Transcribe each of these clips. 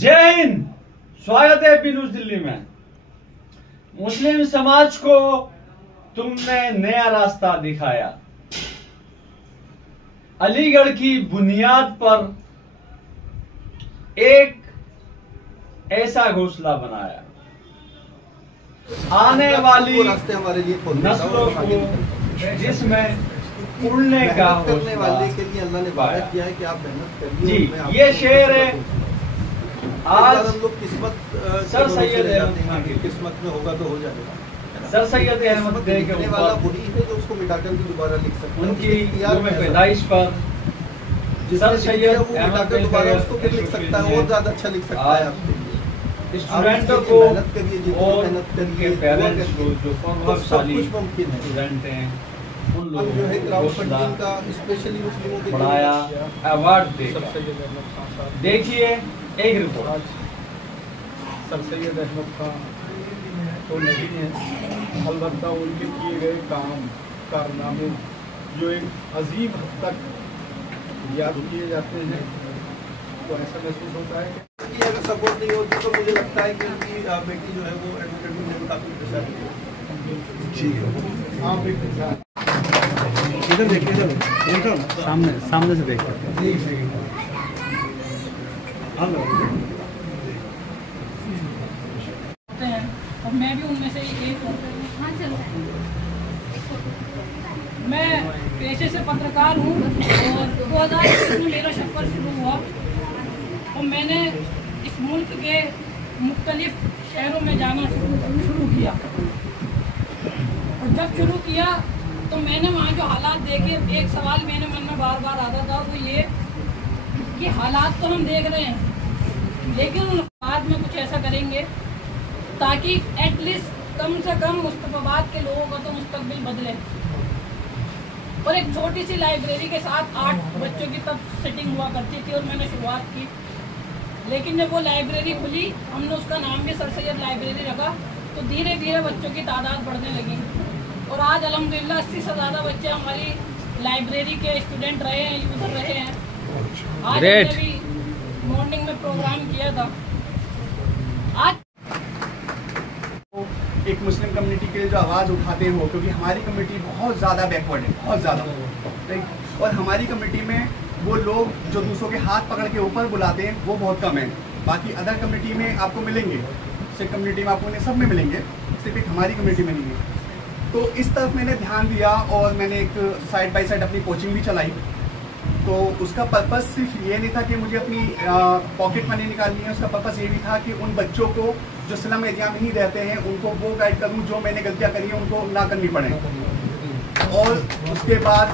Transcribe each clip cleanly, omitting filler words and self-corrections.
जय हिंद। स्वागत है पी न्यूज दिल्ली में। मुस्लिम समाज को तुमने नया रास्ता दिखाया। अलीगढ़ की बुनियाद पर एक ऐसा घोंसला बनाया, आने वाली रास्ते हमारे लिए नस्लों को जिसमें उड़ने का करने वाले के लिए अल्लाह ने वादा किया है कि आप मेहनत करिए। जी, ये शेर है। आज हम लोग किस्मत सर सैयद अहमद खान की किस्मत में होगा तो हो जाएगा। सर सैयद अहमद खान के वाला वही है जो उसको मिटाकर भी दोबारा लिख सकता है। उनकी पैदाइश पर सर सैयद अहमद दोबारा उसको फिर लिख सकता है, और ज्यादा अच्छा लिख सकता है आपके लिए। स्टूडेंटों को मेहनत करिए, जितनी मेहनत करिए, पेरेंट्स को जो प्रभावशाली सब कुछ मुमकिन है। स्टूडेंट हैं उन हम लोगों जो है को क्राउड फंडिंग का स्पेशली मुस्लिमों के बढ़ाया अवार्ड देगा। देखिए एक रिपोर्ट। सर सैयद अहमद खान तो नहीं है, अलबत्ता उनके किए गए काम कारनामे जो एक अजीब हद तक याद किए जाते हैं, तो ऐसा महसूस होता है कि अगर सपोर्ट नहीं होती तो मुझे लगता है कि उनकी बेटी जो है वो एडवोकेट में काफी प्रेशर है। हाँ बिल्कुल। इधर देखिए, चलो सामने से देखिए। और मैं भी उनमें से एक हूँ। मैं पेशे से पत्रकार हूँ और 2021 में मेरा सफर शुरू हुआ और मैंने इस मुल्क के मुख्तलिफ शहरों में जाना शुरू किया। और जब शुरू किया तो मैंने वहाँ जो हालात देखे, एक सवाल मेरे मन में बार बार आता था, वो ये हालात तो हम देख रहे हैं, लेकिन उन बाद में कुछ ऐसा करेंगे ताकि एटलीस्ट कम से कम मुस्तफाबाद के लोगों का तो मुस्तकबिल बदले। और एक छोटी सी लाइब्रेरी के साथ 8 बच्चों की तब सेटिंग हुआ करती थी और मैंने शुरुआत की, लेकिन जब वो लाइब्रेरी खुली, हमने उसका नाम भी सर सैयद लाइब्रेरी रखा, तो धीरे धीरे बच्चों की तादाद बढ़ने लगी और आज अल्हम्दुलिल्लाह 80 से ज़्यादा बच्चे हमारी लाइब्रेरी के स्टूडेंट रहे हैं, यूजर रहे हैं। आज हमने भी मॉर्निंग में प्रोग्राम किया था। आज एक मुस्लिम कम्युनिटी के लिए जो आवाज़ उठाते हो, क्योंकि हमारी कम्युनिटी बहुत ज़्यादा बैकवर्ड है, बहुत ज़्यादा, राइट। और हमारी कम्युनिटी में वो लोग जो दूसरों के हाथ पकड़ के ऊपर बुलाते हैं वो बहुत कम है। बाकी अदर कम्युनिटी में आपको मिलेंगे, सिख कम्युनिटी में आपको सब में मिलेंगे, सिर्फ एक हमारी कम्युनिटी में नहीं है। तो इस तरफ मैंने ध्यान दिया और मैंने एक साइड बाय साइड अपनी कोचिंग भी चलाई। तो उसका पर्पस सिर्फ ये नहीं था कि मुझे अपनी पॉकेट मनी निकालनी है, उसका पर्पस ये भी था कि उन बच्चों को जो स्लम एरिया में ही रहते हैं उनको वो गाइड करूं, जो मैंने गलतियां करी हैं उनको ना करनी पड़े। और उसके बाद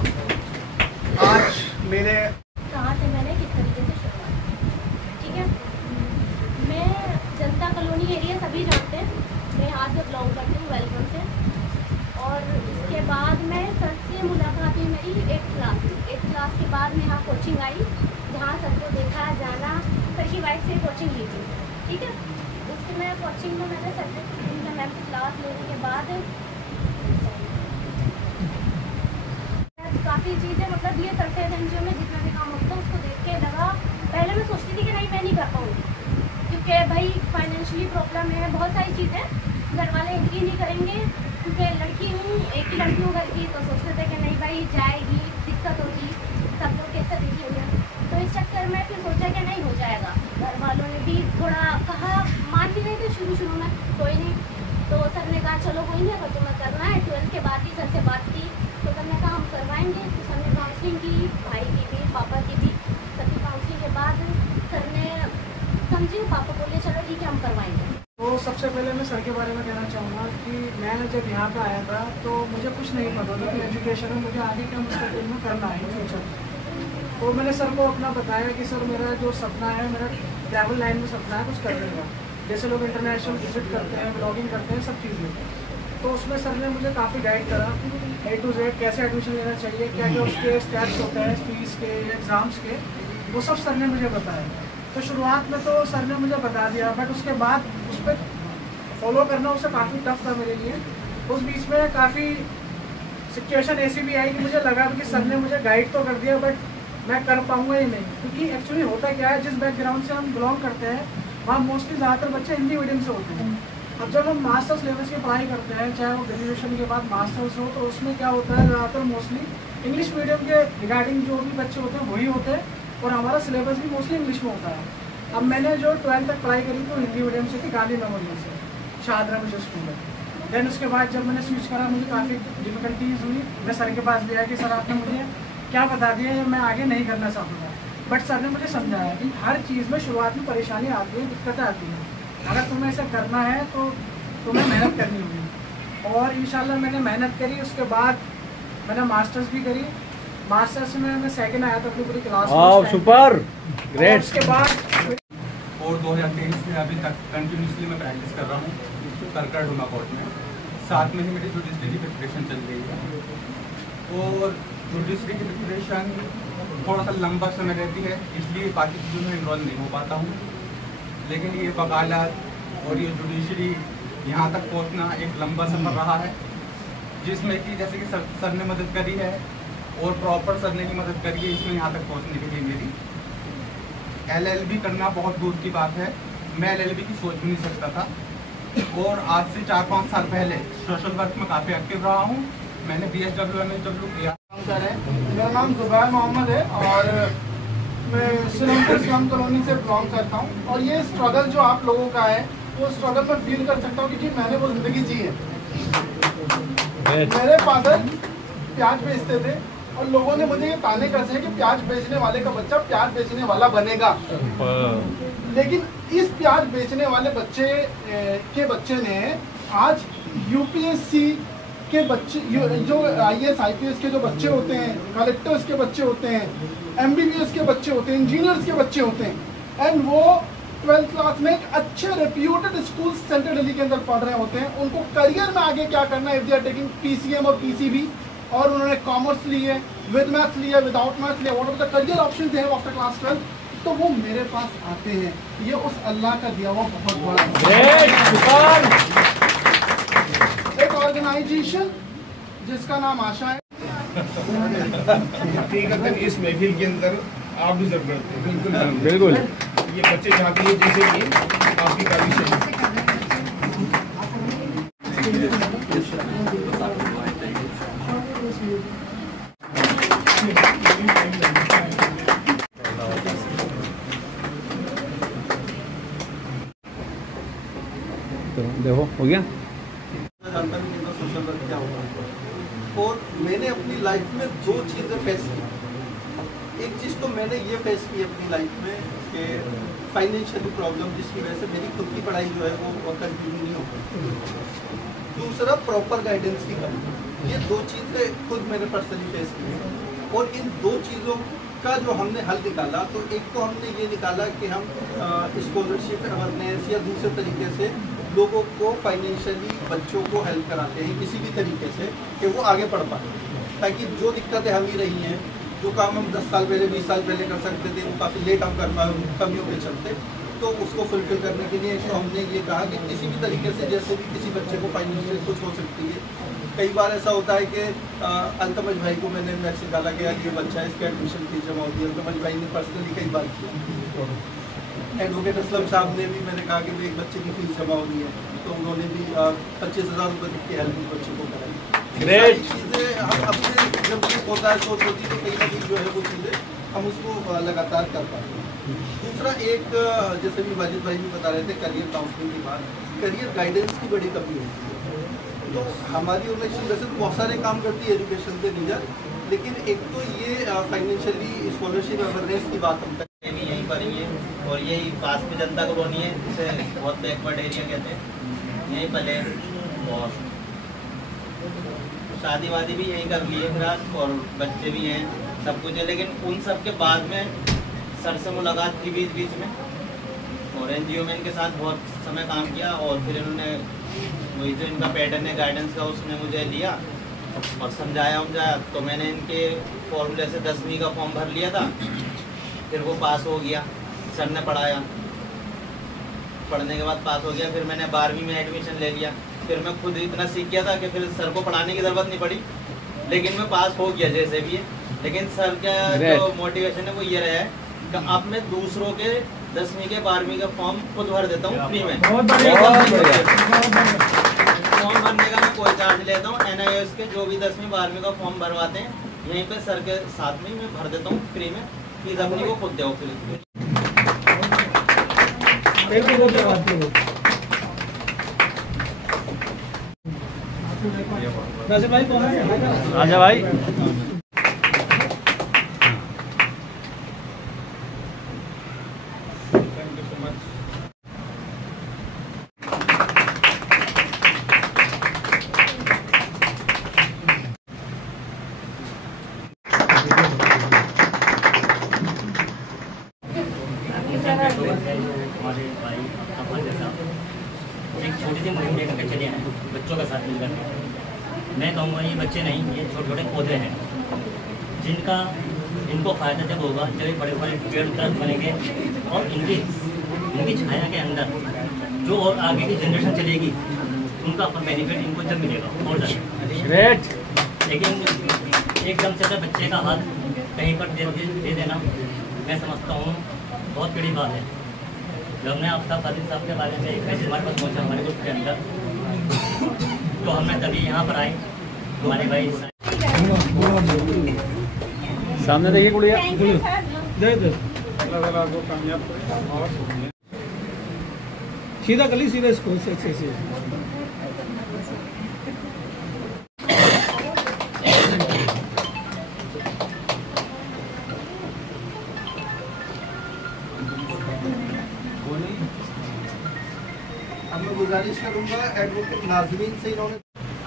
आज मेरे कहाँ से मैंने किस तरीके से शुरुआत, ठीक है। मैं जनता कॉलोनी एरिया सभी जानते हैं, मैं यहाँ से बिलोंग करती हूँ, वेलकम से। और इसके बाद मैं सर से मुलाकात हुई मेरी 8th क्लास के बाद मैं यहाँ कोचिंग आई, जहाँ सर को देखा, जाना, सर की वाइफ से कोचिंग ली थी, ठीक है। उसके मैं कोचिंग में मैंने सर से मैम से क्लास लेने के बाद काफ़ी चीज़ें मतलब ये सर से एनजीओ में जितना भी काम होता है उसको देख के लगा, पहले मैं सोचती थी कि नहीं मैं नहीं कर पाऊँगी, क्योंकि भाई फाइनेंशियली प्रॉब्लम है, बहुत सारी चीज़ें, घर वाले एग्री नहीं करेंगे, क्योंकि लड़की हूँ, एक ही लड़की हूँ घर की, तो सोचते थे कि नहीं भाई जाएगी, दिक्कत होगी, सब लोग कैसे देखेंगे। तो इस चक्कर में फिर सोचा कि नहीं हो जाएगा। घर वालों ने भी थोड़ा कहा, मान भी नहीं थे शुरू में, कोई नहीं। तो सर ने कहा चलो कोई नहीं, अगर तुम्हें करना है 12th के बाद ही सर से बात की, तो सर ने कहा हम करवाएंगे। तो सर ने काउंसलिंग की, भाई की भी, पापा की भी। सर की काउंसलिंग के बाद सर ने समझी, पापा बोले चलो ठीक है हम करवाएंगे। तो सबसे पहले मैं सर के बारे में कहना चाहूँगा कि मैं जब यहाँ पे आया था तो मुझे कुछ नहीं पता था कि एजुकेशन में मुझे आगे क्या मुस्तकबिल में करना है फ्यूचर। तो मैंने सर को अपना बताया कि सर मेरा जो सपना है, मेरा ट्रैवल लाइन में सपना है कुछ करने का, जैसे लोग इंटरनेशनल विजिट करते हैं, ब्लॉगिंग करते हैं, सब चीज़ें। तो उसमें सर ने मुझे काफ़ी गाइड करा, A to Z कैसे एडमिशन लेना चाहिए, क्या क्या उसके स्टेप्स होते हैं, फीस के, एग्ज़ाम्स के, वो सब सर ने मुझे बताया। तो शुरुआत में तो सर ने मुझे बता दिया, बट उसके बाद उस पर फॉलो करना उससे काफ़ी टफ था मेरे लिए। उस बीच में काफ़ी सिचुएशन ऐसी भी आई कि मुझे लगा कि सर ने मुझे गाइड तो कर दिया बट मैं कर पाऊँगा ही नहीं, क्योंकि एक्चुअली होता क्या है, जिस बैकग्राउंड से हम बिलोंग करते हैं वहाँ मोस्टली ज़्यादातर बच्चे हिंदी मीडियम से होते हैं। अब जब हम मास्टर्स लेवल्स की पढ़ाई करते हैं, चाहे वो ग्रेजुएशन के बाद मास्टर्स हो, तो उसमें क्या होता है, ज़्यादातर मोस्टली इंग्लिश मीडियम के रिगार्डिंग जो भी बच्चे होते हैं वही होते हैं और हमारा सिलेबस भी मोस्टली इंग्लिश में होता है। अब मैंने जो 12th तक पढ़ाई करी तो हिंदी मीडियम से थी, गांधी मेमोरियल से, शाहदरा में जो स्कूल है। देन उसके बाद जब मैंने स्विच करा मुझे काफ़ी डिफिकल्टीज हुई। मैं सर के पास भी आया कि सर आपने मुझे क्या बता दिया है, मैं आगे नहीं करना चाहता था। बट सर ने मुझे समझाया कि हर चीज़ में शुरुआत में परेशानी आती है, दिक्कतें आती हैं, अगर तुम्हें ऐसा करना है तो तुम्हें मेहनत करनी होगी। और इंशाल्लाह मैंने मेहनत करी। उसके बाद मैंने मास्टर्स भी करी। मास्टर्स में मैं सेकंड आया था अपनी पूरी क्लास में। Super great. उसके बाद और 2023 से अभी तक कंटिन्यूसली मैं प्रैक्टिस कर रहा हूँ करकर डूमा कोर्ट में। साथ में ही मेरी जुडिशरी की प्रिपरेशन चल रही है और जुडिशरी की प्रिपरेशन थोड़ा सा लंबा समय रहती है, इसलिए बाकी चीज़ों में इन्वॉल्व नहीं हो पाता हूँ। लेकिन ये वकालत और ये जुडिशरी यहाँ तक पहुँचना एक लंबा सफ़र रहा है, जिसमें कि जैसे कि सर ने मदद करी है और प्रॉपर सर ने ही मदद करी है इसमें यहाँ तक पहुँचने के लिए। मेरी LLB करना बहुत दूर की बात है, मैं LLB की सोच भी नहीं सकता था। और आज से 4-5 साल पहले सोशल वर्क में काफ़ी एक्टिव रहा हूँ। मैंने BSW MSW किया। मेरा नाम जुबैर मोहम्मद है और मैं श्रीरामपुर स्लम कॉलोनी से बिलोंग करता हूँ। और ये स्ट्रगल जो आप लोगों का है वो स्ट्रगल मैं फील कर सकता हूँ क्योंकि मैंने वो ज़िंदगी जी है। मेरे फादर प्याज बेचते थे और लोगों ने मुझे ये ताने कसे हैं कि प्याज बेचने वाले का बच्चा प्याज बेचने वाला बनेगा। लेकिन इस प्याज बेचने वाले बच्चे के बच्चे ने आज UPSC के बच्चे, जो IAS IPS के जो बच्चे होते हैं, कलेक्टर्स के बच्चे होते हैं, MBBS के बच्चे होते हैं, इंजीनियर्स के बच्चे होते हैं, एंड वो 12th क्लास में एक अच्छे रेप्यूटेड स्कूल सेंट्रल दिल्ली के अंदर पढ़ रहे होते हैं। उनको करियर में आगे क्या करना है, if they are taking PCM और PCB, और उन्होंने कॉमर्स ली है, विद मैथ्स लिया, विदाउट मैथ्स लिया, what are the career options they have after class 12, तो वो मेरे पास आते हैं। ये उस अल्लाह का दिया हुआ बहुत बड़ा एक ऑर्गेनाइजेशन जिसका नाम आशा है। हकीकतन इस महफिल के अंदर आप भी जरूरत करते हैं। बिल्कुल ये बच्चे चाहते हैं जैसे कि आपकी काफी सही। तो देखो हो गया। जानता नहीं कि सोशल वर्क क्या होता है और मैंने अपनी लाइफ में 2 चीज़ें फेस की। एक चीज़ तो मैंने ये फेस की अपनी लाइफ में कि फाइनेंशियल प्रॉब्लम, जिसकी वजह से मेरी खुद की पढ़ाई जो है वो कंटिन्यू नहीं हो पाती। दूसरा प्रॉपर गाइडेंस की कमी। ये 2 चीज़ें खुद मैंने पर्सनली फेस की हैं और इन 2 चीज़ों का जो हमने हल निकाला, तो एक तो हमने ये निकाला कि हम स्कॉलरशिप अवेयरनेस या दूसरे तरीके से लोगों को फाइनेंशियली बच्चों को हेल्प कराते हैं किसी भी तरीके से कि वो आगे पढ़ पाए, ताकि जो दिक्कतें हमें रही हैं, जो काम हम 10 साल पहले 20 साल पहले कर सकते थे, वो काफ़ी लेट हम कर पाए कमियों के चलते, तो उसको फुलफिल करने के लिए तो हमने ये कहा कि किसी भी तरीके से जैसे भी किसी बच्चे को फाइनेंशियल कुछ हो सकती है। कई बार ऐसा होता है कि अल्तमज भाई को मैंने मैसेज डाला गया कि ये बच्चा है, इसके एडमिशन फीस जमा होती है। अल्तमज भाई ने पर्सनली कई बार किया। एडवोकेट असलम साहब ने भी, मैंने कहा कि एक बच्चे की फीस जमा होनी है, तो उन्होंने भी 25,000 रुपये तक की हेल्प बच्चे को कराई। ग्रेट चीज़ें हम अपने जब भी होता है सोच होती है तो कहीं ना कहीं जो है वो चीज़ें हम उसको लगातार कर पाते हैं। दूसरा एक, जैसे भी वाजिद भाई भी बता रहे थे, करियर काउंसलिंग की बात, करियर गाइडेंस की बड़ी कमी होती है। तो हमारी ऑर्गेनाइजेशन वैसे तो बहुत सारे काम करती है एजुकेशन पे लीडर, लेकिन एक तो ये फाइनेंशियली स्कॉलरशिप अवेयरनेस की बात हम तक भी यहीं पर ही है और यही पास में जनता कॉलोनी है, जिसे बहुत बैकवर्ड एरिया कहते हैं। यहीं पले और शादी वादी भी यहीं कर ली है फिलहाल, और बच्चे भी हैं, सब कुछ है। लेकिन उन सब के बाद में सर से मुलाकात की बीच में, और NGO में इनके साथ बहुत समय काम किया, और फिर इन्होंने वही जो इनका पैटर्न है गाइडेंस का, उसने मुझे लिया और समझाया। तो मैंने इनके फॉर्मूले से 10वीं का फॉर्म भर लिया था, फिर वो पास हो गया, सर ने पढ़ाया, पढ़ने के बाद पास हो गया। फिर मैंने 12वीं में एडमिशन ले लिया, फिर मैं खुद इतना सीख गया था कि फिर सर को पढ़ाने की ज़रूरत नहीं पड़ी, लेकिन मैं पास हो गया जैसे भी है। लेकिन सर का जो मोटिवेशन है वो ये रहा है कि अब मैं दूसरों के 10वीं के 12वीं का फॉर्म खुद भर देता हूँ फ्री में। बहुत बढ़िया। फॉर्म भरने का मैं कोई चार्ज लेता हूँ। NIOS के जो भी 10वीं 12वीं का फॉर्म भरवाते हैं यहीं पे सर के साथ में मैं भर देता हूँ फ्री में। फीस अपनी को खुद दो फ्री। आजा भाई। हमारे भाई पापा जैसा एक छोटी सी मुहिम लेकर के चले हैं बच्चों के साथ मिलकर के। मैं कहूँगा ये बच्चे नहीं, ये छोटे छोटे पौधे हैं इनको फ़ायदा जब होगा जब ये बड़े बड़े पेड़ दरख्त बनेंगे और इनकी छाया के अंदर जो और आगे की जनरेशन चलेगी उनका बेनिफिट इनको जब मिलेगा और ग्रेट। लेकिन एकदम से अगर बच्चे का हाथ कहीं पर दे देना मैं समझता हूँ बहुत बड़ी बात है। जब हमने आफ्ताब फाजिल साहब के बारे में एक मैसेज हमारे पास पहुँचा हमारे ग्रुप के अंदर, तो हमने तभी यहाँ पर आए। हमारे भाई सामने देखिए गुड़िया। सीधा गली सीधा इसको से अब मैं गुजारिश करूंगा एडवोकेट नाजरीन से, इन्होंने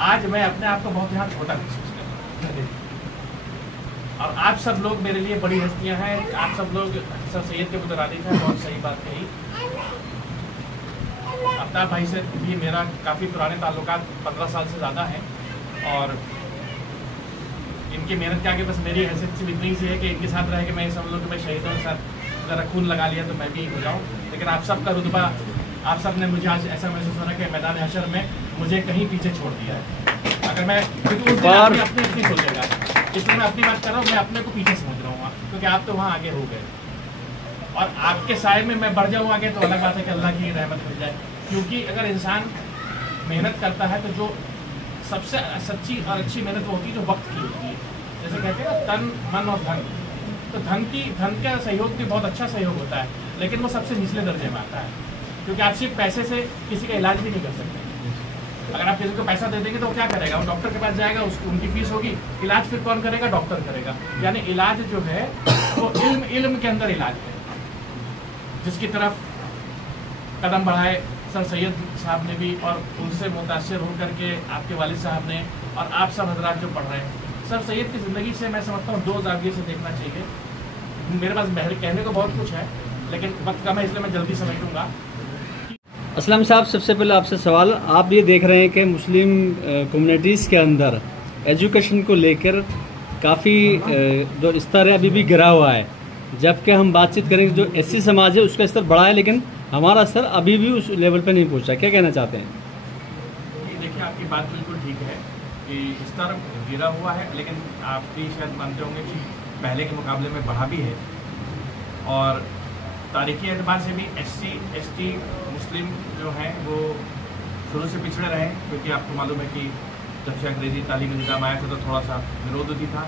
आज मैं अपने आप को बहुत यहाँ छोटा महसूस कर रहा हूँ और आप सब लोग मेरे लिए बड़ी हस्तियां हैं। आप सब लोग सर सैयद के मुतरादिफ हैं, बहुत सही बात कही। आफ्ताब भाई से भी मेरा काफ़ी पुराने ताल्लुकात 15 साल से ज़्यादा हैं और इनकी मेहनत के आगे बस मेरी हैसियत सिर्फ इतनी सी है कि इनके साथ रह के मैं समझ लूँ कि मैं शहीदों के साथ ज़रा खून लगा लिया तो मैं भी हो जाऊँ। लेकिन आप सबका रुतबा, आप सब ने मुझे आज ऐसा महसूस हो रहा है कि मैदान हशर में मुझे कहीं पीछे छोड़ दिया है। अगर मैं क्योंकि उस दिन आदमी अपनी सोचेगा, इसलिए मैं अपनी बात कर रहा हूँ, मैं अपने को पीछे समझ रहा हूँ क्योंकि आप तो वहाँ आगे हो गए और आपके साय में मैं बढ़ जाऊँ आगे तो अलग बात है कि अल्लाह की रहमत मिल जाए। क्योंकि अगर इंसान मेहनत करता है तो जो सबसे सच्ची और अच्छी मेहनत वो होती है जो वक्त की होती है। जैसे कहते हैं ना तन मन और धन, तो धन का सहयोग भी बहुत अच्छा सहयोग होता है लेकिन वो सबसे निचले दर्जे में आता है क्योंकि आप सिर्फ पैसे से किसी का इलाज भी नहीं कर सकते। अगर आप किसी को पैसा दे देंगे तो वो क्या करेगा, वो डॉक्टर के पास जाएगा, उसकी उनकी फीस होगी, इलाज फिर कौन करेगा, डॉक्टर करेगा। यानी इलाज जो है वो इल्म के अंदर इलाज है जिसकी तरफ कदम बढ़ाए सर सैयद साहब ने भी और उनसे मुतासिर होकर के आपके वालिद साहब ने और आप सब हजरात जो पढ़ रहे हैं। सर सैयद की ज़िंदगी से मैं समझता हूँ दो ज़ाविये से देखना चाहिए। मेरे पास कहने को बहुत कुछ है लेकिन वक्त कम है इसलिए मैं जल्दी समझ लूँगा। असलम साहब, सबसे पहले आपसे सवाल, आप ये देख रहे हैं कि मुस्लिम कम्युनिटीज़ के अंदर एजुकेशन को लेकर काफ़ी जो स्तर है अभी भी गिरा हुआ है, जबकि हम बातचीत करें जो एससी समाज है उसका स्तर बढ़ा है लेकिन हमारा स्तर अभी भी उस लेवल पर नहीं पहुंचा। क्या कहना चाहते हैं? देखिए, आपकी बात बिल्कुल ठीक है कि स्तर गिरा हुआ है लेकिन आप भी शायद मानते होंगे कि पहले के मुकाबले में बढ़ा भी है और तारीखी एतबार से भी SC ST मुस्लिम जो हैं वो शुरू से पिछड़े रहे क्योंकि आपको मालूम है कि जब से अंग्रेज़ी तालीमी निज़ाम आया था तो थोड़ा सा विरोध भी था।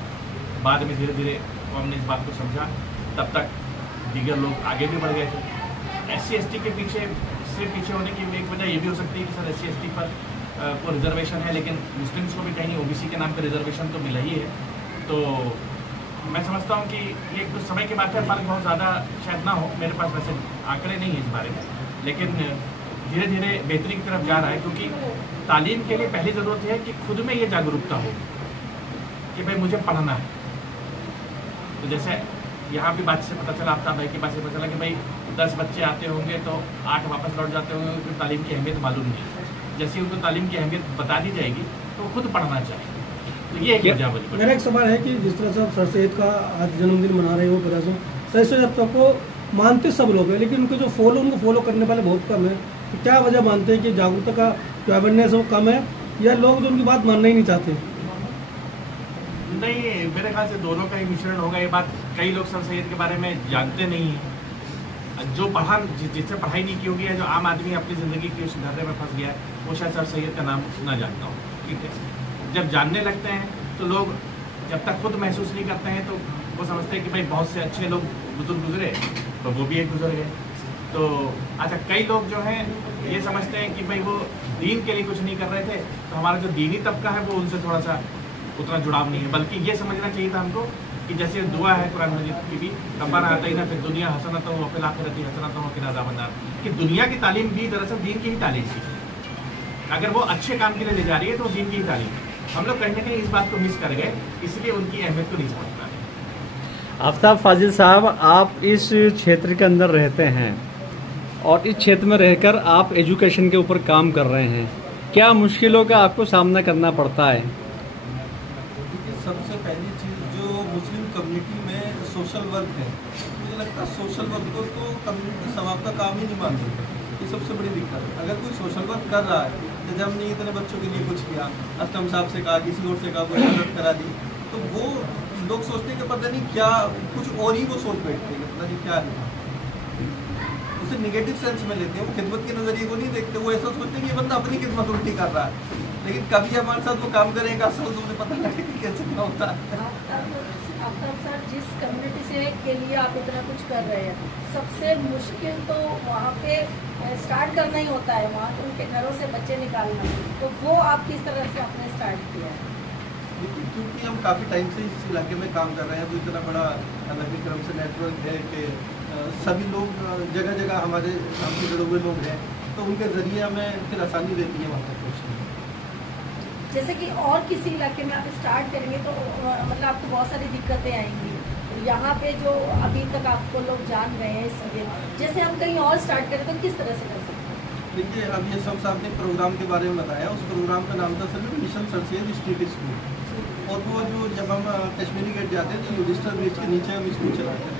बाद में धीरे धीरे हमने इस बात को समझा, तब तक दीगर लोग आगे भी बढ़ गए थे। SC ST के पीछे होने की एक वजह ये भी हो सकती है कि सर SC ST पर को रिजर्वेशन है लेकिन मुस्लिम्स को भी कहीं OBC के नाम पर रिजर्वेशन तो मिला ही है। तो मैं समझता हूँ कि ये कुछ समय की बात है, फ़र्क बहुत ज़्यादा शायद ना हो, मेरे पास वैसे आंकड़े नहीं है इस बारे में, लेकिन धीरे धीरे बेहतरी की तरफ जा रहा है क्योंकि तालीम के लिए पहली ज़रूरत है कि खुद में ये जागरूकता हो कि भाई मुझे पढ़ना है। तो जैसे यहाँ भी बात से पता चला, आफ्ताब भाई की बात से पता चला कि भाई 10 बच्चे आते होंगे तो 8 वापस लौट जाते होंगे क्योंकि तालीम की अहमियत मालूम नहीं। जैसे ही उनको तालीम की अहमियत बता दी जाएगी तो खुद पढ़ना चाहिए। तो ये एक मेरा एक सवाल है कि जिस तरह से सर सैयद का आज जन्मदिन मना रहे हो, सर सैयद सबको मानते सब लोग हैं लेकिन उनको फॉलो करने वाले बहुत कम है। तो क्या वजह मानते हैं कि जागरूकता का जो अवेयरनेस है वो कम है या लोग जो उनकी बात मानना ही नहीं चाहते? नहीं, मेरे ख्याल से दोनों का ही मिश्रण होगा। ये बात कई लोग सर सैयद के बारे में जानते नहीं हैं। जो जिससे पढ़ाई नहीं की होगी या जो आम आदमी अपनी ज़िंदगी के उस धर्रे में फंस गया है, वो शायद सर सैयद का नाम ना जानता हो। ठीक है, जब जानने लगते हैं तो लोग जब तक खुद महसूस नहीं करते हैं तो वो समझते हैं कि भाई बहुत से अच्छे लोग बुजुर्ग गुजरे तो वो भी एक गुजर गए। तो अच्छा, कई लोग जो हैं ये समझते हैं कि भाई वो दीन के लिए कुछ नहीं कर रहे थे, तो हमारा जो दीनी तबका है वो उनसे थोड़ा सा उतना जुड़ाव नहीं है। बल्कि ये समझना चाहिए था हमको कि जैसे दुआ है कुरान मजीद की भी, रब्बाना आतिना फिद दुनिया हसनतन व फिल आखिरति हसनतन व क़िना अज़ाबन्नार, कि दुनिया की तालीम भी दरअसल दीन की ही तालीम थी। अगर वो अच्छे काम के लिए ले जा रही है तो दीन की ही तालीम है। हम लोग कहीं ना कहीं इस बात को मिस कर गए, इसलिए उनकी अहमियत को नहीं समझ पा रहे। आफ्ताब फाजिल साहब, आप इस क्षेत्र के अंदर रहते हैं और इस क्षेत्र में रहकर आप एजुकेशन के ऊपर काम कर रहे हैं, क्या मुश्किलों का आपको सामना करना पड़ता है? सबसे पहली चीज़ जो मुस्लिम कम्युनिटी में सोशल वर्क है, मुझे लगता है सोशल वर्क को तो कम्युनिटी सवाब का काम ही नहीं मानती। ये सबसे बड़ी दिक्कत है। अगर कोई सोशल वर्क कर रहा है, जैसे हमने इतने बच्चों के लिए कुछ किया, अष्टम साहब से कहा, किसी और से कहा, कोई मदद करा दी, तो वो लोग सोचते हैं कि पता नहीं क्या, कुछ और ही वो सोच बैठते हैं, पता नहीं क्या है, उसे निगेटिव सेंस में लेते हैं। वो खिदमत के नज़रिए को नहीं देखते, वो ऐसा सोचते हैं कि ये बंदा अपनी खिदमत उल्टी कर रहा है। लेकिन कभी हमारे साथ वो काम करेगा असल तो मुझे पता लगे कि कैसे क्या होता है। आफ्ताब सर, जिस कम्युनिटी से के लिए आप इतना कुछ कर रहे हैं, सबसे मुश्किल तो वहाँ पे स्टार्ट करना ही होता है, वहाँ तो उनके घरों से बच्चे निकालना, तो वो आप किस तरह से आपने स्टार्ट किया है? देखिए, क्योंकि हम काफ़ी टाइम से इस इलाके में काम कर रहे हैं, तो इतना बड़ा अल्लाह की तरफ से नेटवर्क है कि सभी लोग जगह जगह हमारे हमसे जुड़े हुए लोग हैं, तो उनके ज़रिए हमें फिर आसानी रहती है वहाँ तक पहुँचने। जैसे कि और किसी इलाके में आप स्टार्ट करेंगे तो मतलब आपको बहुत सारी दिक्कतें आएंगी। यहाँ पे जो अभी तक आपको लोग जान गए हैं, इसलिए जैसे हम कहीं और स्टार्ट करें तो किस तरह से कर सकते हैं? देखिए, अब ये सब साहब ने प्रोग्राम के बारे में बताया, उस प्रोग्राम का नाम था sir mission sir Syed street school. और वो जो जब हम कश्मीरी गेट जाते हैं तो यूडिस्टर ब्रिज के नीचे हम स्कूल चलाते हैं।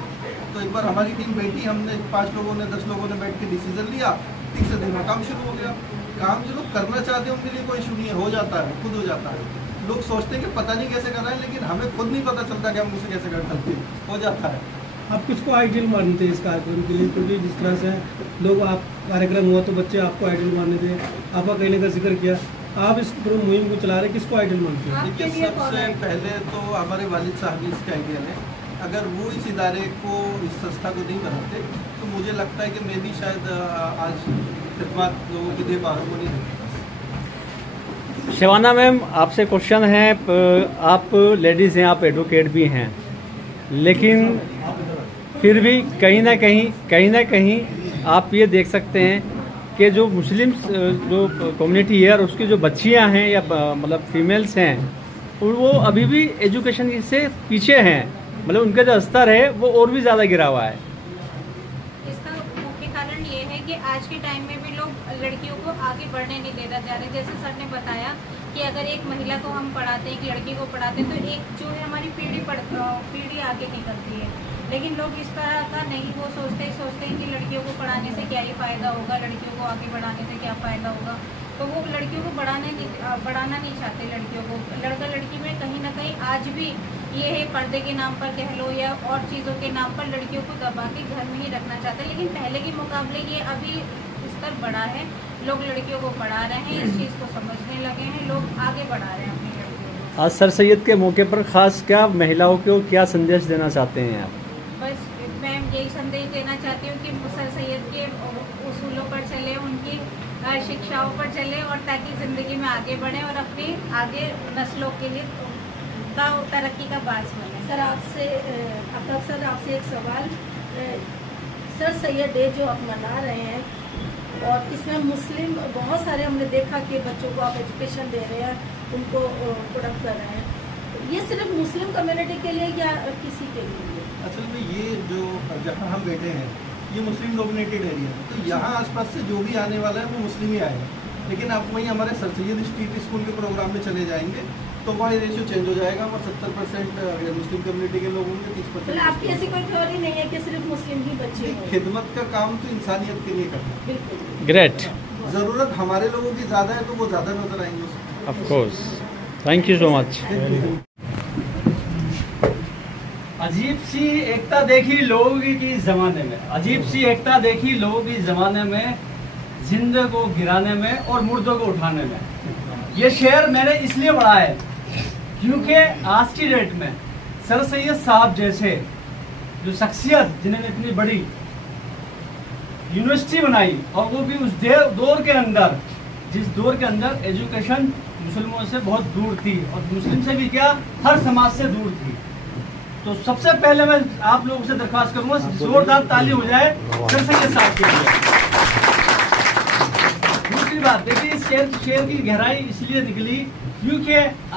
तो एक बार हमारी टीम बैठी, हमने 5 लोगों ने 10 लोगों ने बैठ के डिसीजन लिया, तीसरे दिन में काम शुरू हो गया। काम जो लोग करना चाहते हैं उनके लिए कोई इशू नहीं है, हो जाता है, खुद हो जाता है। लोग सोचते हैं कि पता नहीं कैसे करना है, लेकिन हमें खुद नहीं पता चलता कि हम उसे कैसे कर सकते हैं, हो जाता है। आप किसको आइडियल मानते हैं इस कार्यक्रम के लिए? क्योंकि जिस तरह से लोग आप कार्यक्रम हुआ तो बच्चे आपको आइडियल मानने थे, आपका कहीं का जिक्र किया, आप इस मुहिम को चला रहे, किसको आइडियल मानते हैं? देखिए, सबसे पहले तो हमारे वालिद साहब ही इसका आइडियल है। अगर वो इस इदारे को, इस संस्था को नहीं बनाते तो मुझे लगता है कि मैं भी शायद आज खिदमत लोगों की दे पा रहा हूँ, नहीं दे। शिवाना मैम, आपसे क्वेश्चन है, आप लेडीज़ हैं, आप एडवोकेट भी हैं, लेकिन फिर भी कहीं ना कहीं आप ये देख सकते हैं कि जो मुस्लिम जो कम्युनिटी है और उसकी जो बच्चियां हैं या मतलब फीमेल्स हैं, वो अभी भी एजुकेशन से पीछे हैं, मतलब उनका जो स्तर है वो और भी ज़्यादा गिरा हुआ है। इसका मुख्य कारण ये है कि आज के टाइम में भी लोग लड़कियों को आगे बढ़ने नहीं देना चाह रहे। जैसे सर ने बताया कि अगर एक महिला को हम पढ़ाते हैं, एक लड़की को पढ़ाते हैं, तो एक जो है हमारी पीढ़ी आगे निकलती है। लेकिन लोग इस तरह का नहीं, वो सोचते हैं कि लड़कियों को पढ़ाने से क्या ही फ़ायदा होगा, लड़कियों को आगे बढ़ाने से क्या फ़ायदा होगा, तो वो लड़कियों को बढ़ाना नहीं चाहते। लड़कियों को, लड़का लड़की में कहीं ना कहीं आज भी ये है, पर्दे के नाम पर कह लो या और चीज़ों के नाम पर लड़कियों को दबा के घर में ही रखना चाहते हैं। लेकिन पहले के मुकाबले ये अभी स्तर बढ़ा है, लोग लड़कियों को पढ़ा रहे हैं, इस चीज़ को समझने लगे हैं, लोग आगे बढ़ा रहे हैं अपनी लड़कियों को। आज सर सैयद के मौके पर खास क्या महिलाओं को क्या संदेश देना चाहते हैं आप? बस मैं यही संदेश देना चाहती हूँ कि सर सैयद के उसूलों पर चले, उनकी शिक्षाओं पर चले, और ताकि ज़िंदगी में आगे बढ़ें और अपनी आगे नस्लों के लिए तरक्की का बास बने। सर आपसे आफ्ताब सर, आपसे एक सवाल, सर सैयद डे जो आप मना रहे हैं और इसमें मुस्लिम बहुत सारे हमने देखा कि बच्चों को आप एजुकेशन दे रहे हैं, उनको प्रोडक्ट कर रहे हैं, ये सिर्फ मुस्लिम कम्युनिटी के लिए या किसी के लिए? असल में ये जो जहाँ हम बैठे हैं ये मुस्लिम डोमिनेटेड एरिया है, तो यहाँ आसपास से जो भी आने वाला है वो मुस्लिम ही आएगा। लेकिन आप वहीं हमारे सर सैयद स्ट्रीट स्कूल के प्रोग्राम में चले जाएंगे तो वहाँ रेशियो चेंज हो जाएगा, और 70% मुस्लिम कम्युनिटी के लोग होंगे, 30%। आपकी ऐसी कोई थ्योरी नहीं है कि सिर्फ मुस्लिम ही बच्चे? खिदमत का काम तो इंसानियत के लिए करना है। बिल्कुल ग्रेट। ज़रूरत हमारे लोगों की ज़्यादा है तो वो ज़्यादा नजर आएंगे उसमें। Of course, thank you so much. अजीब सी एकता देखी लोगों की ज़माने में, अजीब सी एकता देखी लोगों की ज़माने में, जिंदे को गिराने में और मुर्दों को उठाने में। ये शेर मैंने इसलिए पढ़ा है क्योंकि आज की डेट में सर सैयद साहब जैसे जो शख्सियत जिन्होंने इतनी बड़ी यूनिवर्सिटी बनाई और वो भी उस दौर के अंदर, जिस दौर के अंदर एजुकेशन मुसलमानों से बहुत दूर थी और मुस्लिम से भी क्या हर समाज से दूर थी। तो सबसे पहले मैं आप लोगों से दरख्वास्त करूंगा जोरदार ताली हो जाए सर सैयद साहब के लिए। दूसरी बात देखिए, शेर की गहराई इसलिए निकली क्योंकि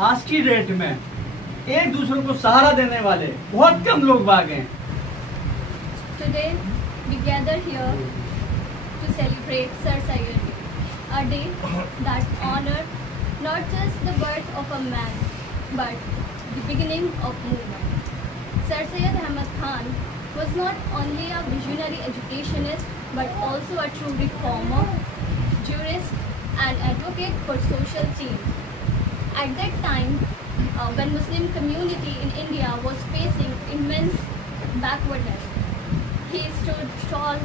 आज की डेट में एक दूसरे को सहारा देने वाले बहुत कम लोग बाग हैं। Today we gather here to celebrate Sir Syed Day, a day that honors not just the birth of a man, but the beginning of movement. Sir Syed Ahmad Khan was not only a visionary educationist, but also a true reformer, jurist, and advocate for social change. At that time, when Muslim community in India was facing immense backwardness, he stood tall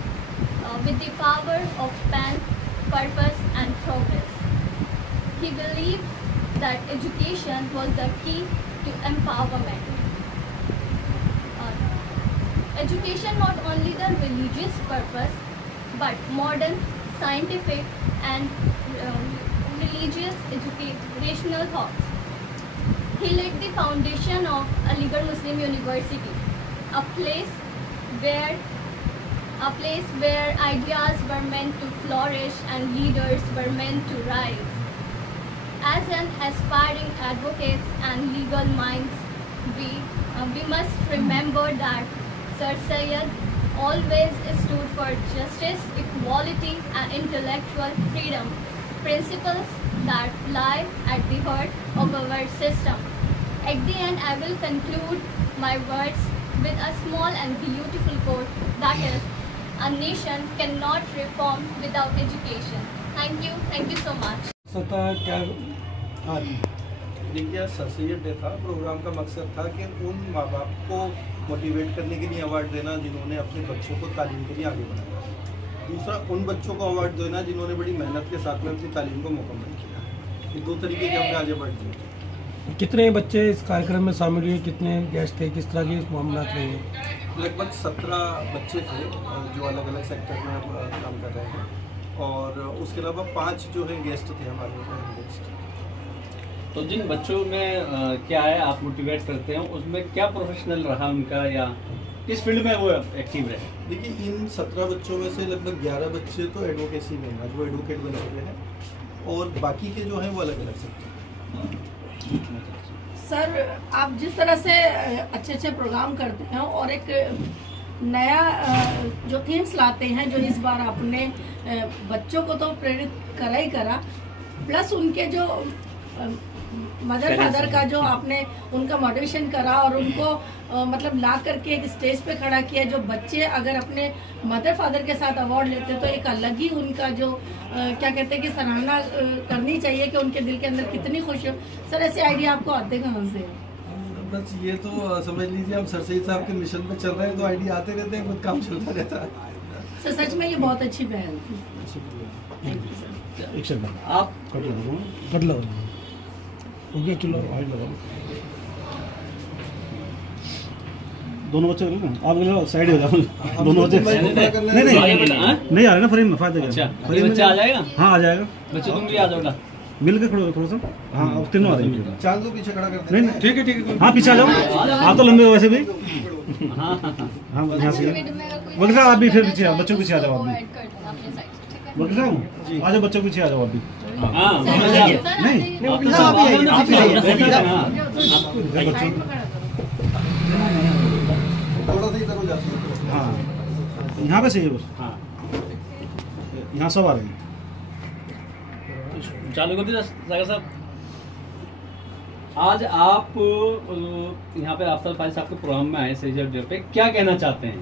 with the power of pen, purpose, and progress. He believed that education was the key to empowerment. Education not only the religious purpose, but modern, scientific, and religious educational thoughts. He laid the foundation of Aligarh Muslim University, a place where ideas were meant to flourish and leaders were meant to rise. As an aspiring advocates and legal minds, we must remember that Sir Syed always stood for justice, equality, and intellectual freedom, principles that lie at the heart of our system. At the end, I will conclude my words with a small and beautiful quote, that is, a nation cannot reform without education. Thank you so much. देखिए, sir Syed day था, programme का मकसद था कि उन माँ बाप को मोटिवेट करने के लिए अवार्ड देना जिन्होंने अपने बच्चों को तालीम के लिए आगे बढ़ाया। दूसरा, उन बच्चों को अवार्ड देना जिन्होंने बड़ी मेहनत के साथ में अपनी तालीम को मुकम्मल किया। ये दो तरीके के हमने आगे बढ़ दिए। कितने बच्चे इस कार्यक्रम में शामिल हुए, कितने गेस्ट थे, किस तरह के मामला थे? लगभग 17 बच्चे थे जो अलग अलग सेक्टर में काम कर रहे हैं, और उसके अलावा 5 जो है गेस्ट थे हमारे गेस्ट। तो जिन बच्चों में क्या है आप मोटिवेट करते हैं, उसमें क्या प्रोफेशनल रहा उनका या किस फील्ड में वो एक्टिव रहे? देखिए, इन 17 बच्चों में से लगभग 11 बच्चे तो एडवोकेसी में हैं, जो एडवोकेट बन चुके हैं, और बाकी के जो हैं वो अलग अलग सेक्टर। सर, आप जिस तरह से अच्छे प्रोग्राम करते हैं और एक नया जो थीम्स लाते हैं, जो इस बार आपने बच्चों को तो प्रेरित करा ही करा, प्लस उनके जो मदर फादर का जो आपने उनका मोटिवेशन करा और उनको मतलब ला करके एक स्टेज पे खड़ा किया। जो बच्चे अगर अपने मदर फादर के साथ अवार्ड लेते तो एक अलग ही उनका जो क्या कहते हैं कि सराहना करनी चाहिए कि उनके दिल के अंदर कितनी खुशी हो। सर, ऐसे आइडिया आपको आते कहाँ से? बस ये तो समझ लीजिए, हम सर सैयद साहब के मिशन पे चल रहे हैं तो आइडिया आते रहते हैं, खुद काम चलता रहता है। सर, सच में ये बहुत अच्छी पहल थी। आप कट लो ओके, चलो दोनों बच्चे आप साइड हो जाओ। दोनों बच्चे नहीं आ रहे ना फ्रेम में, फायदा क्या? बच्चा आ जाएगा? हाँ, आ जाएगा। बच्चे तुम भी आ जाओ, मिल के खड़ो थोड़ा सा। हाँ, तीनों आ जाएंगे। चार दो पीछे खड़ा करते नहीं, ठीक है। हाँ, पीछे आ जाओ। आप तो लंबे हो वैसे भी। हाँ, यहाँ से वकील साहब आप भी फिर पीछे बच्चों के पीछे आ जाओ। आप भी वकील साहब आ जाओ, बच्चों के पीछे आ जाओ। आप भी हाँ, यहाँ पे सही है बस। हाँ, यहाँ सब आ रहे हैं। चालू कर दीजिए सागर साहब। आज आप यहाँ पे आफ्ताब फाइज साहब के प्रोग्राम में आए सैयद डे पे, क्या कहना चाहते हैं?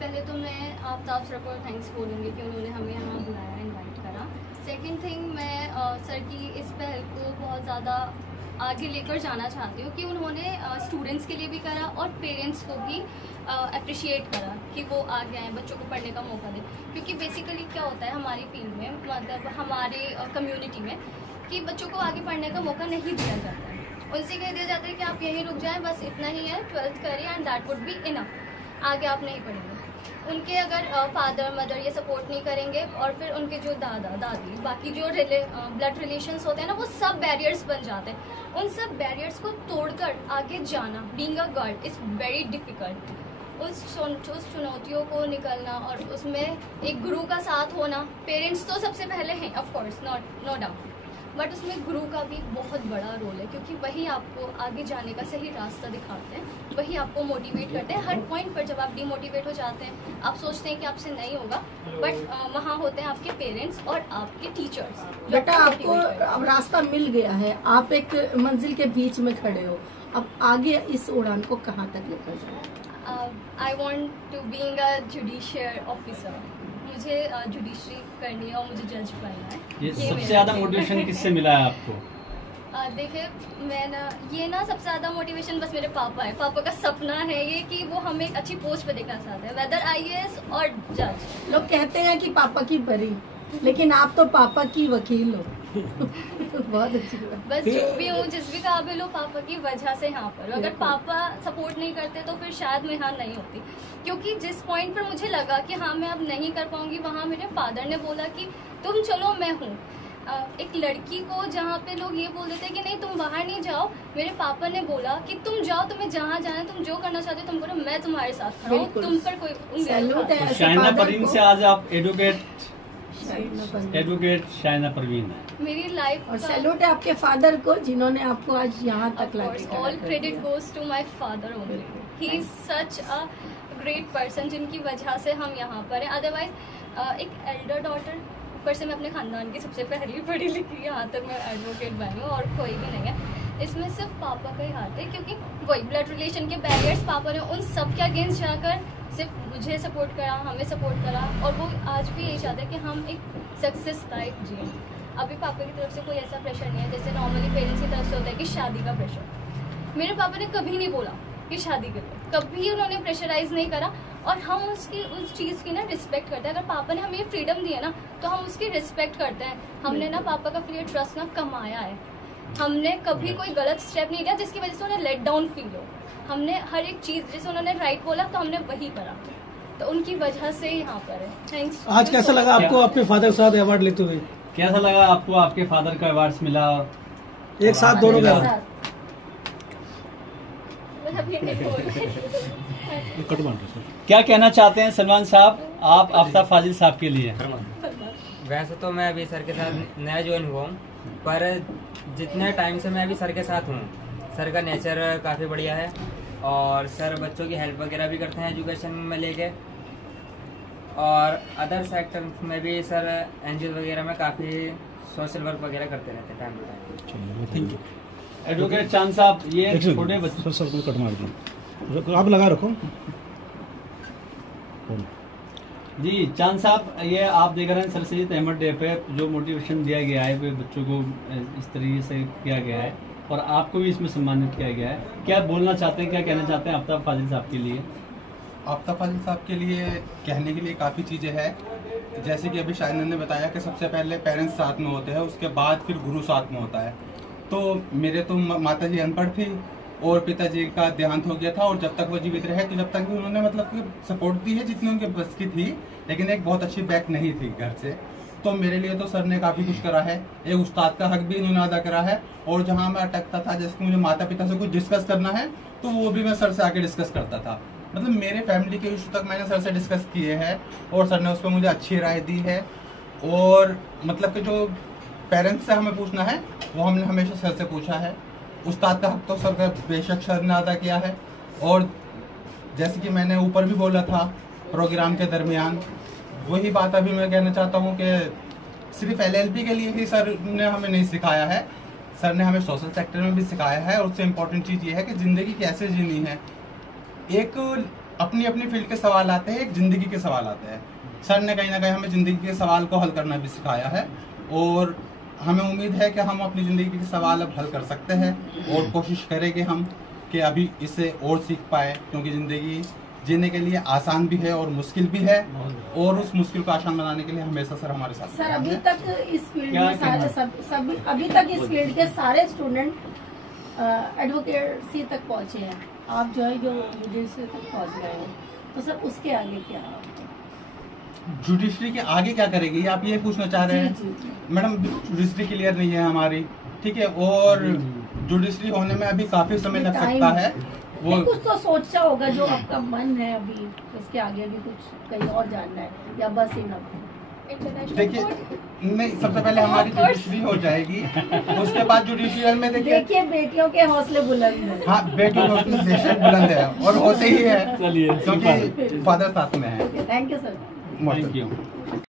पहले तो मैं आफ्ताब सर को थैंक्स बोलूँगी कि उन्होंने हमें यहाँ बुलाया, इनवाइट करा। सेकंड थिंग, मैं सर की इस पहल को बहुत ज़्यादा आगे लेकर जाना चाहती हूँ कि उन्होंने स्टूडेंट्स के लिए भी करा और पेरेंट्स को भी अप्रिशिएट करा कि वो आगे आए, बच्चों को पढ़ने का मौका दें। क्योंकि बेसिकली क्या होता है हमारी फील्ड में, मतलब हमारे कम्युनिटी में, कि बच्चों को आगे पढ़ने का मौका नहीं दिया जाता है। उनसे कह दिया जाता है कि आप यहीं रुक जाएं, बस इतना ही है, 12th करिए and that would be enough, आगे आप नहीं पढ़ेंगे। उनके अगर फादर मदर ये सपोर्ट नहीं करेंगे और फिर उनके जो दादा दादी बाकी जो ब्लड रिलेशंस होते हैं ना, वो सब बैरियर्स बन जाते हैं। उन सब बैरियर्स को तोड़कर आगे जाना, being a girl is very difficult. उस चुनौतियों को निकलना और उसमें एक गुरु का साथ होना, पेरेंट्स तो सबसे पहले हैं of course, no doubt, but उसमें गुरु का भी बहुत बड़ा रोल है, क्योंकि वही आपको आगे जाने का सही रास्ता दिखाते हैं, वही आपको मोटिवेट करते हैं। हर पॉइंट पर जब आप डिमोटिवेट हो जाते हैं, आप सोचते हैं कि आपसे नहीं होगा, बट वहाँ होते हैं आपके पेरेंट्स और आपके टीचर्स। बेटा आपको अब रास्ता मिल गया है, आप एक मंजिल के बीच में खड़े हो, अब आगे इस उड़ान को कहाँ तक लेकर जाए? I want to being a judicial officer, मुझे जुडिशरी करनी है और मुझे जज बनना है। ये सबसे ज़्यादा मोटिवेशन किससे मिला है आपको? देखिए मैं सबसे ज़्यादा मोटिवेशन बस मेरे पापा है। पापा का सपना है ये कि वो हमें एक अच्छी पोस्ट पे देखना चाहते हैं, वेदर IAS और जज। लोग कहते हैं कि पापा की परी, लेकिन आप तो पापा की वकील हो। बहुत अच्छी बात। बस जो भी हूँ, जिस भी काबिल हूँ, पापा की वजह से यहाँ पर। अगर पापा सपोर्ट नहीं करते तो फिर शायद मैं यहाँ नहीं होती, क्योंकि जिस पॉइंट पर मुझे लगा कि हाँ मैं अब नहीं कर पाऊंगी, वहाँ मेरे फादर ने बोला कि तुम चलो मैं हूँ। एक लड़की को जहाँ पे लोग ये बोल देते हैं कि नहीं तुम बाहर नहीं जाओ, मेरे पापा ने बोला कि तुम जाओ, तुम्हें जहाँ जाना है, तुम जो करना चाहते हो तुम करो, मैं तुम्हारे साथ खड़ा हूँ, तुम पर कोई शाइना परवीन से आज आप एडवोकेट शाइना परवीन है। मेरी लाइफ और सैल्यूट है आपके फादर को, जिन्होंने आपको आज यहाँ तक लाया। All credit goes to my father only, he is such a great person, जिनकी वजह से हम यहाँ पर हैं। अदरवाइज एक एल्डर डॉटर, ऊपर से मैं अपने खानदान की सबसे पहली पढ़ी लिखी, यहाँ तक मैं एडवोकेट बनी हूँ और कोई भी नहीं है। इसमें सिर्फ पापा का ही हाथ है, क्योंकि वही ब्लड रिलेशन के बैरियर्स पापा ने उन सब के अगेंस्ट जाकर सिर्फ मुझे सपोर्ट करा, हमें सपोर्ट करा, और वो आज भी यही चाहते हैं कि हम एक सक्सेस लाइफ जिए। अभी पापा की तरफ से कोई ऐसा प्रेशर नहीं है जैसे नॉर्मली पेरेंट्स की तरफ से होता है कि शादी का प्रेशर। मेरे पापा ने कभी नहीं बोला कि शादी करो, कभी उन्होंने प्रेशराइज नहीं करा, और हम उस चीज़ की ना रिस्पेक्ट करते हैं। अगर पापा ने हमें फ्रीडम दी है ना, तो हम उसकी रिस्पेक्ट करते हैं। हमने ना पापा का फिर ये ट्रस्ट ना कमाया है, हमने कभी कोई गलत स्टेप नहीं लिया जिसकी वजह से उन्हें लेट डाउन फील हो। हमने हर एक चीज़, जैसे उन्होंने राइट बोला तो हमने वही करा, तो उनकी वजह से यहाँ पर है। थैंक्स। आज कैसा लगा आपको अपने फादर के साथ अवार्ड लेते हुए? कैसा लगा आपको, आपके फादर का अवार्ड मिला और एक साथ दोनों का? क्या कहना चाहते हैं सलमान साहब आप आफ्ताब फाजिल साहब के लिए? वैसे तो मैं अभी सर के साथ नया ज्वाइन हुआ हूँ, पर जितने टाइम से मैं अभी सर के साथ हूँ, सर का नेचर काफ़ी बढ़िया है, और सर बच्चों की हेल्प वगैरह भी करते हैं एजुकेशन में लेके, और अदर सेक्टर में भी सर NGO वगैरह में काफ़ी सोशल वर्क वगैरह करते रहते हैं time to time. Thank you. Advocate Chand साहब, ये छोटे बच्चों सब कट मार दो, आप लगा रखो जी। चांद साहब, ये आप देख रहे हैं सर सैयद अहमद डे पे जो मोटिवेशन दिया गया है वो बच्चों को इस तरीके से किया गया है, और आपको भी इसमें सम्मानित किया गया है। क्या बोलना चाहते हैं, क्या कहना चाहते हैं आफ्ताब फाजिल साहब के लिए? आफ्ताब फाजिल साहब के लिए कहने के लिए काफ़ी चीज़ें हैं। जैसे कि अभी शाइना ने बताया कि सबसे पहले पेरेंट्स साथ में होते हैं, उसके बाद फिर गुरु साथ में होता है। तो मेरे तो माता जी अनपढ़ थी और पिताजी का देहांत हो गया था, और जब तक वो जीवित रहे तो जब तक भी उन्होंने मतलब कि सपोर्ट दी है जितनी उनके बस की थी, लेकिन एक बहुत अच्छी बैक नहीं थी घर से। तो मेरे लिए तो सर ने काफ़ी कुछ करा है, एक उस्ताद का हक भी इन्होंने अदा करा है, और जहाँ मैं अटकता था, जैसे मुझे माता पिता से कुछ डिस्कस करना है तो वो भी मैं सर से आके डिस्कस करता था। मतलब मेरे फैमिली के इशू तक मैंने सर से डिस्कस किए हैं, और सर ने उस पर मुझे अच्छी राय दी है। और मतलब कि जो पेरेंट्स से हमें पूछना है वो हमने हमेशा सर से पूछा है। उस्ताद का हक तो सर का बेशक सर ने अदा किया है। और जैसे कि मैंने ऊपर भी बोला था प्रोग्राम के दरमियान, वही बात अभी मैं कहना चाहता हूँ कि सिर्फ LLB के लिए ही सर ने हमें नहीं सिखाया है, सर ने हमें सोशल सेक्टर में भी सिखाया है। और उससे इम्पोर्टेंट चीज़ ये है कि ज़िंदगी कैसे जीनी है। एक अपनी अपनी फील्ड के सवाल आते हैं, एक ज़िंदगी के सवाल आते हैं। सर ने कहीं ना कहीं हमें ज़िंदगी के सवाल को हल करना भी सिखाया है। और हमें उम्मीद है कि हम अपनी ज़िंदगी के सवाल अब हल कर सकते हैं और कोशिश करेंगे हम कि अभी इससे और सीख पाए, क्योंकि ज़िंदगी जीने के लिए आसान भी है और मुश्किल भी है, और उस मुश्किल को आसान बनाने के लिए हमेशा सर हमारे साथ। सर अभी तक इस फील्ड में अभी तक इस फील्ड के सारे स्टूडेंट एडवोकेसी तक पहुंचे हैं, आप जो है जो जुडिशरी तक पहुंच गए हैं, तो सर उसके आगे क्या? जुडिशरी के आगे क्या करेगी आप ये पूछना चाह रहे हैं? जी। मैडम जुडिशरी क्लियर नहीं है हमारी, ठीक है, और जुडिशरी होने में अभी काफी समय लग सकता है। वो कुछ तो सोचा होगा जो आपका मन है अभी, इसके आगे भी कुछ कहीं और जानना है या बस इनफ? देखिए, नहीं, सबसे पहले हमारी जुडिशरी हो जाएगी, उसके बाद जुडिशियल में देखिए बेटियों के हौसले बुलंद है। हाँ, बेटियों के हौसले बेशक बुलंद है और होते ही है, क्योंकि फादर साथ में है। Thank you sir. Thank you.